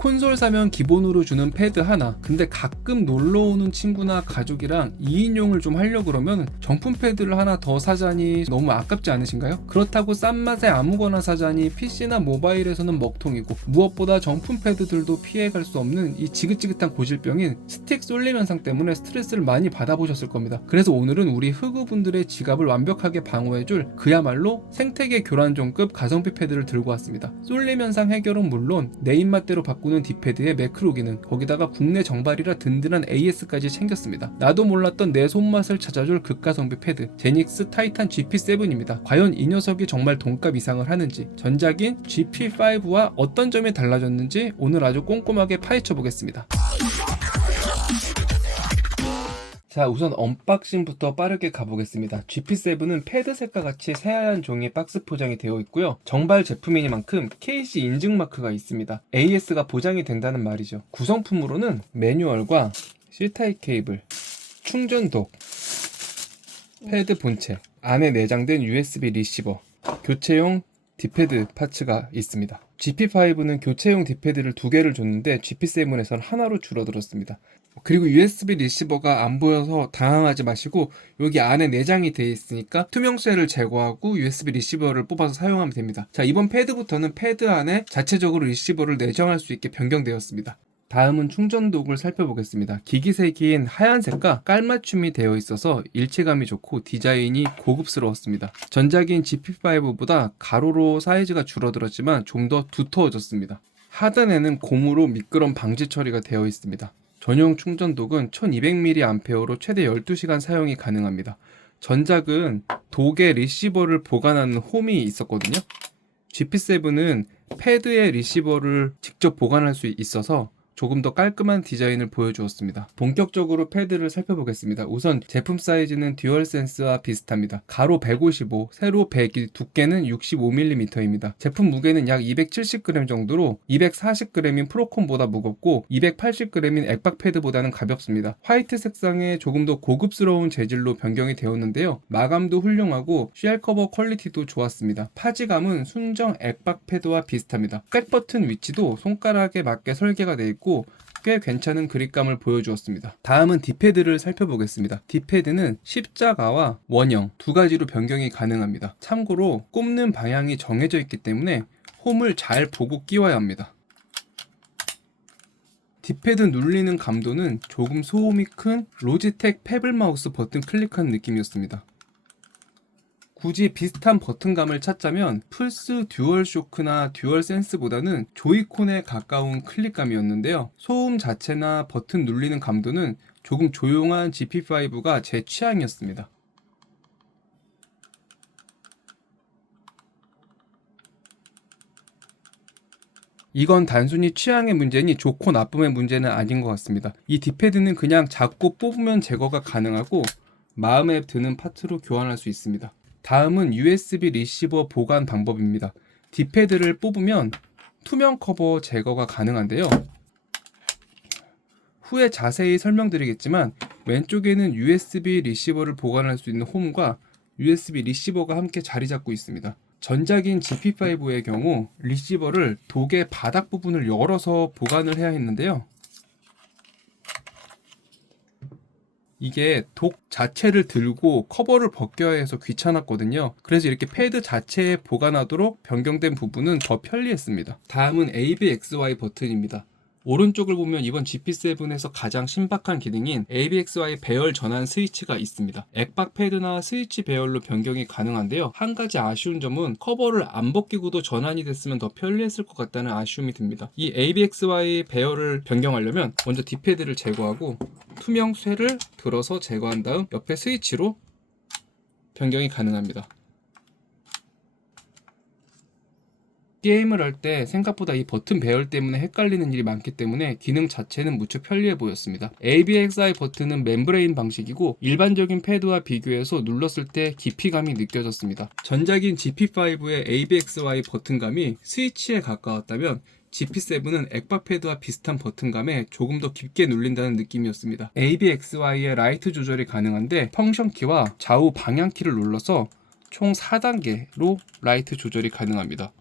콘솔 사면 기본으로 주는 패드 하나, 근데 가끔 놀러오는 친구나 가족이랑 2인용을 좀 하려고 그러면 정품 패드를 하나 더 사자니 너무 아깝지 않으신가요? 그렇다고 싼 맛에 아무거나 사자니 PC나 모바일에서는 먹통이고, 무엇보다 정품 패드들도 피해갈 수 없는 이 지긋지긋한 고질병인 스틱 쏠림 현상 때문에 스트레스를 많이 받아보셨을 겁니다. 그래서 오늘은 우리 흑우분들의 지갑을 완벽하게 방어해줄 그야말로 생태계 교란종급 가성비 패드를 들고 왔습니다. 쏠림 현상 해결은 물론 내 입맛대로 바꾸는 딥패드의 매크로 기능, 거기다가 국내 정발이라 든든한 AS까지 챙겼습니다. 나도 몰랐던 내 손맛을 찾아줄 극가성비 패드, 제닉스 타이탄 GP7입니다. 과연 이 녀석이 정말 돈값 이상을 하는지, 전작인 GP5와 어떤 점이 달라졌는지 오늘 아주 꼼꼼하게 파헤쳐 보겠습니다. 자, 우선 언박싱부터 빠르게 가보겠습니다. GP7은 패드 색과 같이 새하얀 종이 박스 포장이 되어 있고요. 정발 제품이니만큼 KC 인증 마크가 있습니다. AS가 보장이 된다는 말이죠. 구성품으로는 매뉴얼과 C타입 케이블, 충전독, 패드 본체, 안에 내장된 USB 리시버, 교체용 딥패드 파츠가 있습니다. GP5는 교체용 딥패드를 2개를 줬는데 GP7에서는 하나로 줄어들었습니다. 그리고 USB 리시버가 안 보여서 당황하지 마시고 여기 안에 내장이 되어 있으니까 투명쇠를 제거하고 USB 리시버를 뽑아서 사용하면 됩니다. 자, 이번 패드부터는 패드 안에 자체적으로 리시버를 내장할 수 있게 변경되었습니다. 다음은 충전독을 살펴보겠습니다. 기기색인 하얀색과 깔맞춤이 되어 있어서 일체감이 좋고 디자인이 고급스러웠습니다. 전작인 GP5보다 가로로 사이즈가 줄어들었지만 좀 더 두터워졌습니다. 하단에는 고무로 미끄럼 방지 처리가 되어 있습니다. 전용 충전독은 1200mAh로 최대 12시간 사용이 가능합니다. 전작은 독에 리시버를 보관하는 홈이 있었거든요. GP7은 패드에 리시버를 직접 보관할 수 있어서 조금 더 깔끔한 디자인을 보여주었습니다. 본격적으로 패드를 살펴보겠습니다. 우선 제품 사이즈는 듀얼센스와 비슷합니다. 가로 155, 세로 100이 두께는 65mm입니다. 제품 무게는 약 270g 정도로 240g인 프로콘보다 무겁고 280g인 액박 패드보다는 가볍습니다. 화이트 색상의 조금 더 고급스러운 재질로 변경이 되었는데요. 마감도 훌륭하고 쉘 커버 퀄리티도 좋았습니다. 파지감은 순정 액박 패드와 비슷합니다. 백버튼 위치도 손가락에 맞게 설계가 되어 있고 꽤 괜찮은 그립감을 보여주었습니다. 다음은 딥패드를 살펴보겠습니다. 딥패드는 십자가와 원형 두 가지로 변경이 가능합니다. 참고로 꼽는 방향이 정해져 있기 때문에 홈을 잘 보고 끼워야 합니다. 딥패드 눌리는 감도는 조금 소음이 큰 로지텍 페블 마우스 버튼 클릭한 느낌이었습니다. 굳이 비슷한 버튼감을 찾자면 플스 듀얼 쇼크나 듀얼 센스보다는 조이콘에 가까운 클릭감이었는데요. 소음 자체나 버튼 눌리는 감도는 조금 조용한 GP5가 제 취향이었습니다. 이건 단순히 취향의 문제니 좋고 나쁨의 문제는 아닌 것 같습니다. 이 딥패드는 그냥 잡고 뽑으면 제거가 가능하고 마음에 드는 파트로 교환할 수 있습니다. 다음은 USB 리시버 보관 방법입니다. 딥패드를 뽑으면 투명 커버 제거가 가능한데요. 후에 자세히 설명드리겠지만 왼쪽에는 USB 리시버를 보관할 수 있는 홈과 USB 리시버가 함께 자리 잡고 있습니다. 전작인 GP5의 경우 리시버를 독의 바닥 부분을 열어서 보관을 해야 했는데요. 이게 독 자체를 들고 커버를 벗겨야 해서 귀찮았거든요. 그래서 이렇게 패드 자체에 보관하도록 변경된 부분은 더 편리했습니다. 다음은 ABXY 버튼입니다. 오른쪽을 보면 이번 GP7에서 가장 신박한 기능인 ABXY 배열 전환 스위치가 있습니다. 액박 패드나 스위치 배열로 변경이 가능한데요. 한 가지 아쉬운 점은 커버를 안 벗기고도 전환이 됐으면 더 편리했을 것 같다는 아쉬움이 듭니다. 이 ABXY 배열을 변경하려면 먼저 딥패드를 제거하고 투명 쇠를 들어서 제거한 다음 옆에 스위치로 변경이 가능합니다. 게임을 할 때 생각보다 이 버튼 배열 때문에 헷갈리는 일이 많기 때문에 기능 자체는 무척 편리해 보였습니다. ABXY 버튼은 멤브레인 방식이고 일반적인 패드와 비교해서 눌렀을 때 깊이감이 느껴졌습니다. 전작인 GP5의 ABXY 버튼감이 스위치에 가까웠다면 GP7은 액박 패드와 비슷한 버튼감에 조금 더 깊게 눌린다는 느낌이었습니다. ABXY의 라이트 조절이 가능한데 펑션키와 좌우 방향키를 눌러서 총 4단계로 라이트 조절이 가능합니다.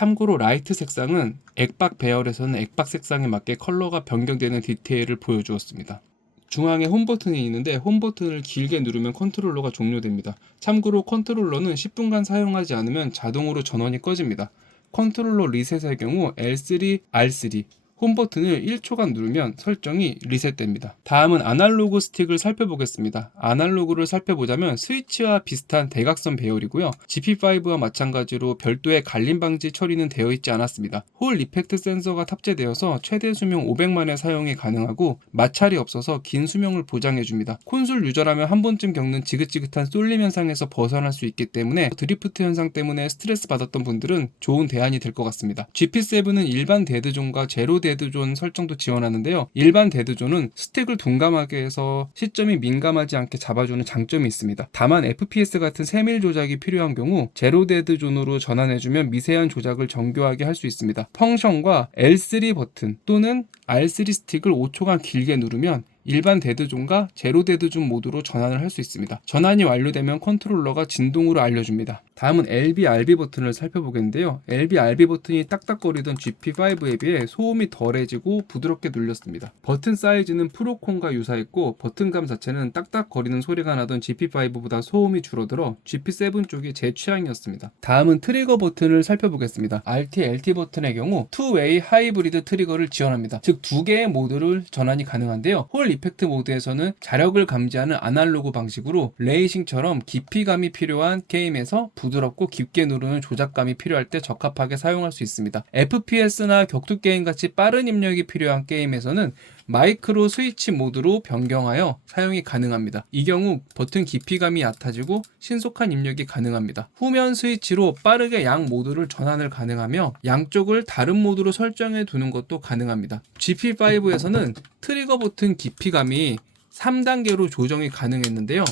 참고로 라이트 색상은 액박 배열에서는 액박 색상에 맞게 컬러가 변경되는 디테일을 보여주었습니다. 중앙에 홈 버튼이 있는데 홈 버튼을 길게 누르면 컨트롤러가 종료됩니다. 참고로 컨트롤러는 10분간 사용하지 않으면 자동으로 전원이 꺼집니다. 컨트롤러 리셋의 경우 L3, R3, 홈 버튼을 1초간 누르면 설정이 리셋됩니다. 다음은 아날로그 스틱을 살펴보겠습니다. 아날로그를 살펴보자면 스위치와 비슷한 대각선 배열이고요. GP5와 마찬가지로 별도의 갈림 방지 처리는 되어 있지 않았습니다. 홀 이펙트 센서가 탑재되어서 최대 수명 500만의 사용이 가능하고 마찰이 없어서 긴 수명을 보장해줍니다. 콘솔 유저라면 한 번쯤 겪는 지긋지긋한 쏠림 현상에서 벗어날 수 있기 때문에 드리프트 현상 때문에 스트레스 받았던 분들은 좋은 대안이 될 것 같습니다. GP7은 일반 데드존과 제로 데드존 설정도 지원하는데요. 일반 데드존은 스틱을 둔감하게 해서 시점이 민감하지 않게 잡아주는 장점이 있습니다. 다만 FPS 같은 세밀 조작이 필요한 경우 제로 데드존으로 전환해주면 미세한 조작을 정교하게 할 수 있습니다. 펑션과 L3 버튼 또는 R3 스틱을 5초간 길게 누르면 일반 데드존과 제로 데드존 모드로 전환을 할 수 있습니다. 전환이 완료되면 컨트롤러가 진동으로 알려줍니다. 다음은 LB, RB 버튼을 살펴보겠는데요. LB, RB 버튼이 딱딱거리던 GP5에 비해 소음이 덜해지고 부드럽게 눌렸습니다. 버튼 사이즈는 프로콘과 유사했고 버튼감 자체는 딱딱거리는 소리가 나던 GP5보다 소음이 줄어들어 GP7 쪽이 제 취향이었습니다. 다음은 트리거 버튼을 살펴보겠습니다. RT, LT 버튼의 경우 2웨이 하이브리드 트리거를 지원합니다. 즉 두 개의 모드를 전환이 가능한데요. 홀 이펙트 모드에서는 자력을 감지하는 아날로그 방식으로 레이싱처럼 깊이감이 필요한 게임에서 부드럽고 깊게 누르는 조작감이 필요할 때 적합하게 사용할 수 있습니다. FPS나 격투 게임 같이 빠른 입력이 필요한 게임에서는 마이크로 스위치 모드로 변경하여 사용이 가능합니다. 이 경우 버튼 깊이감이 얕아지고 신속한 입력이 가능합니다. 후면 스위치로 빠르게 양 모드를 전환을 가능하며 양쪽을 다른 모드로 설정해 두는 것도 가능합니다. GP5에서는 트리거 버튼 깊이감이 3단계로 조정이 가능했는데요.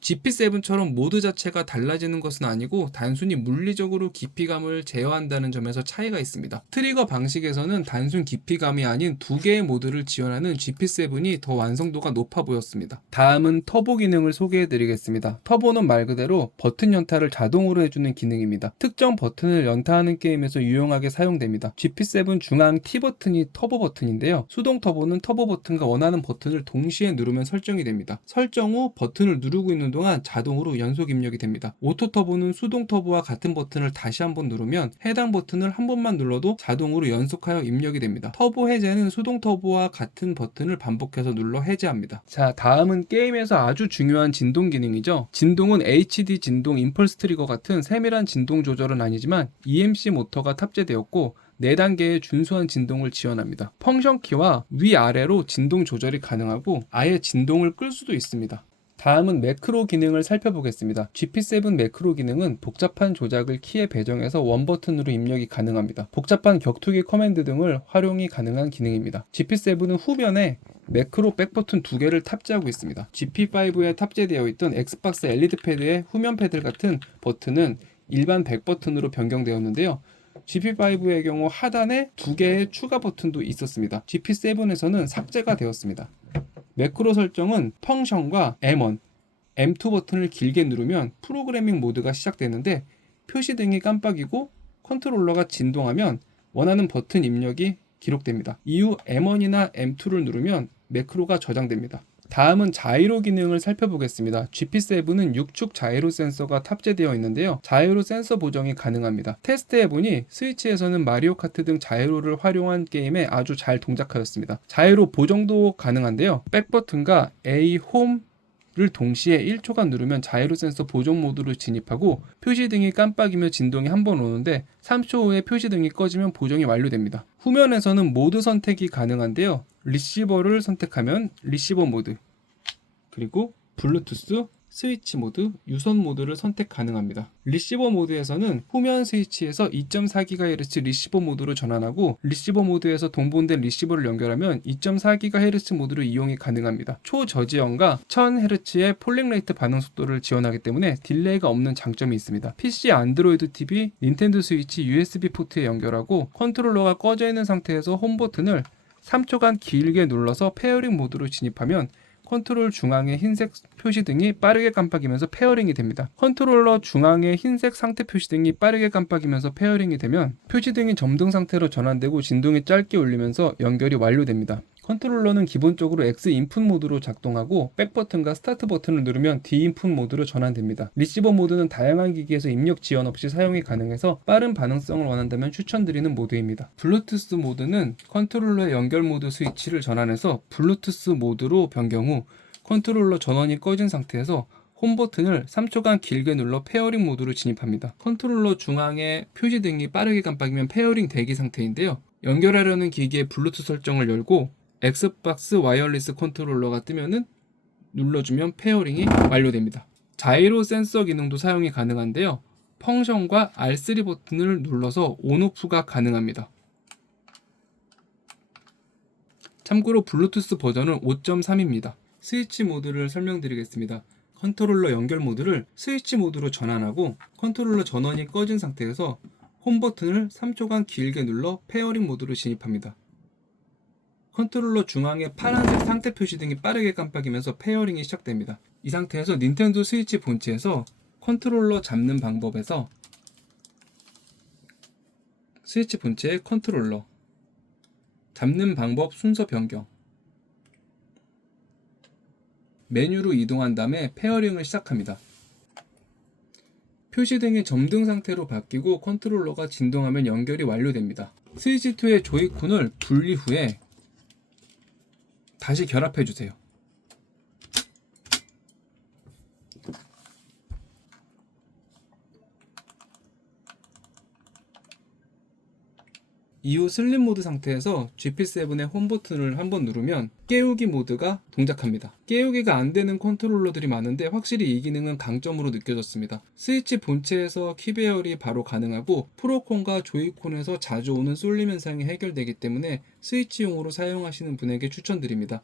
GP7처럼 모드 자체가 달라지는 것은 아니고 단순히 물리적으로 깊이감을 제어한다는 점에서 차이가 있습니다. 트리거 방식에서는 단순 깊이감이 아닌 두 개의 모드를 지원하는 GP7이 더 완성도가 높아 보였습니다. 다음은 터보 기능을 소개해 드리겠습니다. 터보는 말 그대로 버튼 연타를 자동으로 해주는 기능입니다. 특정 버튼을 연타하는 게임에서 유용하게 사용됩니다. GP7 중앙 T 버튼이 터보 버튼인데요. 수동 터보는 터보 버튼과 원하는 버튼을 동시에 누르면 설정이 됩니다. 설정 후 버튼을 누르고 있는 동안 자동으로 연속 입력이 됩니다. 오토 터보는 수동 터보와 같은 버튼을 다시 한번 누르면 해당 버튼을 한 번만 눌러도 자동으로 연속하여 입력이 됩니다. 터보 해제는 수동 터보와 같은 버튼을 반복해서 눌러 해제합니다. 자, 다음은 게임에서 아주 중요한 진동 기능이죠. 진동은 HD 진동, 임펄스 트리거 같은 세밀한 진동 조절은 아니지만 EMC 모터가 탑재되었고 4단계의 준수한 진동을 지원합니다. 펑션 키와 위아래로 진동 조절이 가능하고 아예 진동을 끌 수도 있습니다. 다음은 매크로 기능을 살펴보겠습니다. GP7 매크로 기능은 복잡한 조작을 키에 배정해서 원 버튼으로 입력이 가능합니다. 복잡한 격투기 커맨드 등을 활용이 가능한 기능입니다. GP7은 후면에 매크로 백 버튼 2개를 탑재하고 있습니다. GP5에 탑재되어 있던 엑스박스 LED 패드의 후면 패드 같은 버튼은 일반 백 버튼으로 변경되었는데요. GP5의 경우 하단에 2개의 추가 버튼도 있었습니다. GP7에서는 삭제가 되었습니다. 매크로 설정은 펑션과 M1, M2 버튼을 길게 누르면 프로그래밍 모드가 시작되는데 표시등이 깜빡이고 컨트롤러가 진동하면 원하는 버튼 입력이 기록됩니다. 이후 M1이나 M2를 누르면 매크로가 저장됩니다. 다음은 자이로 기능을 살펴보겠습니다. GP7은 6축 자이로 센서가 탑재되어 있는데요. 자이로 센서 보정이 가능합니다. 테스트해보니 스위치에서는 마리오 카트 등 자이로를 활용한 게임에 아주 잘 동작하였습니다. 자이로 보정도 가능한데요. 백 버튼과 A 홈을 동시에 1초간 누르면 자이로 센서 보정 모드로 진입하고 표시등이 깜빡이며 진동이 한 번 오는데 3초 후에 표시등이 꺼지면 보정이 완료됩니다. 후면에서는 모드 선택이 가능한데요. 리시버를 선택하면 리시버 모드, 그리고 블루투스, 스위치 모드, 유선 모드를 선택 가능합니다. 리시버 모드에서는 후면 스위치에서 2.4GHz 리시버 모드로 전환하고 리시버 모드에서 동봉된 리시버를 연결하면 2.4GHz 모드로 이용이 가능합니다. 초저지연과 1000Hz의 폴링 레이트 반응 속도를 지원하기 때문에 딜레이가 없는 장점이 있습니다. PC, 안드로이드 TV, 닌텐도 스위치 USB 포트에 연결하고 컨트롤러가 꺼져 있는 상태에서 홈 버튼을 3초간 길게 눌러서 페어링 모드로 진입하면 컨트롤 중앙의 흰색 표시등이 빠르게 깜빡이면서 페어링이 됩니다. 컨트롤러 중앙의 흰색 상태 표시등이 빠르게 깜빡이면서 페어링이 되면 표시등이 점등 상태로 전환되고 진동이 짧게 울리면서 연결이 완료됩니다. 컨트롤러는 기본적으로 X 인풋 모드로 작동하고 백 버튼과 스타트 버튼을 누르면 D 인풋 모드로 전환됩니다. 리시버 모드는 다양한 기기에서 입력 지원 없이 사용이 가능해서 빠른 반응성을 원한다면 추천드리는 모드입니다. 블루투스 모드는 컨트롤러의 연결 모드 스위치를 전환해서 블루투스 모드로 변경 후 컨트롤러 전원이 꺼진 상태에서 홈 버튼을 3초간 길게 눌러 페어링 모드로 진입합니다. 컨트롤러 중앙에 표시등이 빠르게 깜빡이면 페어링 대기 상태인데요. 연결하려는 기기의 블루투스 설정을 열고 엑스박스 와이어리스 컨트롤러가 뜨면은 눌러주면 페어링이 완료됩니다. 자이로 센서 기능도 사용이 가능한데요. 펑션과 R3 버튼을 눌러서 온오프가 가능합니다. 참고로 블루투스 버전은 5.3입니다. 스위치 모드를 설명드리겠습니다. 컨트롤러 연결 모드를 스위치 모드로 전환하고 컨트롤러 전원이 꺼진 상태에서 홈 버튼을 3초간 길게 눌러 페어링 모드로 진입합니다. 컨트롤러 중앙에 파란색 상태 표시등이 빠르게 깜빡이면서 페어링이 시작됩니다. 이 상태에서 닌텐도 스위치 본체에서 컨트롤러 잡는 방법에서 스위치 본체의 컨트롤러 잡는 방법 순서 변경 메뉴로 이동한 다음에 페어링을 시작합니다. 표시등이 점등 상태로 바뀌고 컨트롤러가 진동하면 연결이 완료됩니다. 스위치2의 조이콘을 분리 후에 다시 결합해 주세요. 이후 슬립 모드 상태에서 GP7의 홈 버튼을 한번 누르면 깨우기 모드가 동작합니다. 깨우기가 안 되는 컨트롤러들이 많은데 확실히 이 기능은 강점으로 느껴졌습니다. 스위치 본체에서 키배열이 바로 가능하고 프로콘과 조이콘에서 자주 오는 쏠림 현상이 해결되기 때문에 스위치용으로 사용하시는 분에게 추천드립니다.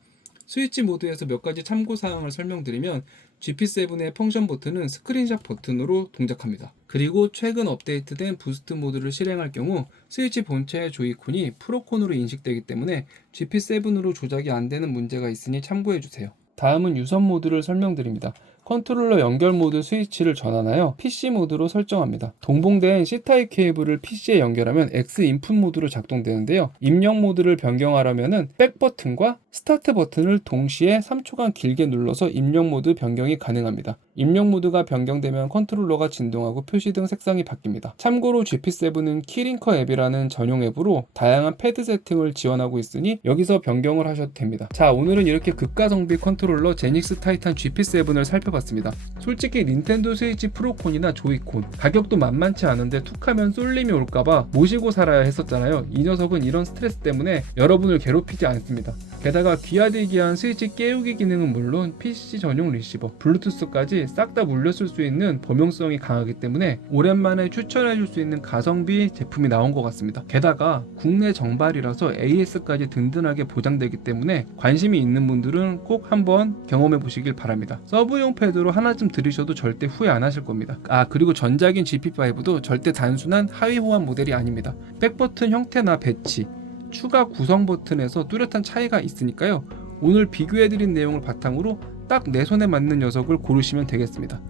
스위치 모드에서 몇 가지 참고사항을 설명드리면 GP7의 펑션 버튼은 스크린샷 버튼으로 동작합니다. 그리고 최근 업데이트된 부스트 모드를 실행할 경우 스위치 본체의 조이콘이 프로콘으로 인식되기 때문에 GP7으로 조작이 안 되는 문제가 있으니 참고해주세요. 다음은 유선 모드를 설명드립니다. 컨트롤러 연결 모드 스위치를 전환하여 PC 모드로 설정합니다. 동봉된 C타입 케이블을 PC에 연결하면 X 인풋 모드로 작동되는데요. 입력 모드를 변경하려면 백 버튼과 스타트 버튼을 동시에 3초간 길게 눌러서 입력 모드 변경이 가능합니다. 입력 모드가 변경되면 컨트롤러가 진동하고 표시등 색상이 바뀝니다. 참고로 GP7은 키링커 앱이라는 전용 앱으로 다양한 패드 세팅을 지원하고 있으니 여기서 변경을 하셔도 됩니다. 자, 오늘은 이렇게 극가성비 컨트롤러 제닉스 타이탄 GP7을 살펴봤습니다. 솔직히 닌텐도 스위치 프로콘이나 조이콘 가격도 만만치 않은데 툭하면 쏠림이 올까봐 모시고 살아야 했었잖아요. 이 녀석은 이런 스트레스 때문에 여러분을 괴롭히지 않습니다. 게다가 귀하디귀한 스위치 깨우기 기능은 물론 PC 전용 리시버, 블루투스까지 싹 다 물렸을 수 있는 범용성이 강하기 때문에 오랜만에 추천해줄 수 있는 가성비 제품이 나온 것 같습니다. 게다가 국내 정발이라서 AS까지 든든하게 보장되기 때문에 관심이 있는 분들은 꼭 한번 경험해 보시길 바랍니다. 서브용 패드로 하나쯤 들으셔도 절대 후회 안 하실 겁니다. 그리고 전작인 GP5도 절대 단순한 하위 호환 모델이 아닙니다. 백버튼 형태나 배치, 추가 구성 버튼에서 뚜렷한 차이가 있으니까요. 오늘 비교해드린 내용을 바탕으로 딱 내 손에 맞는 녀석을 고르시면 되겠습니다.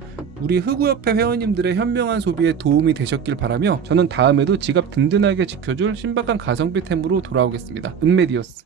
우리 흑우협회 회원님들의 현명한 소비에 도움이 되셨길 바라며 저는 다음에도 지갑 든든하게 지켜줄 신박한 가성비템으로 돌아오겠습니다. 은메디어스.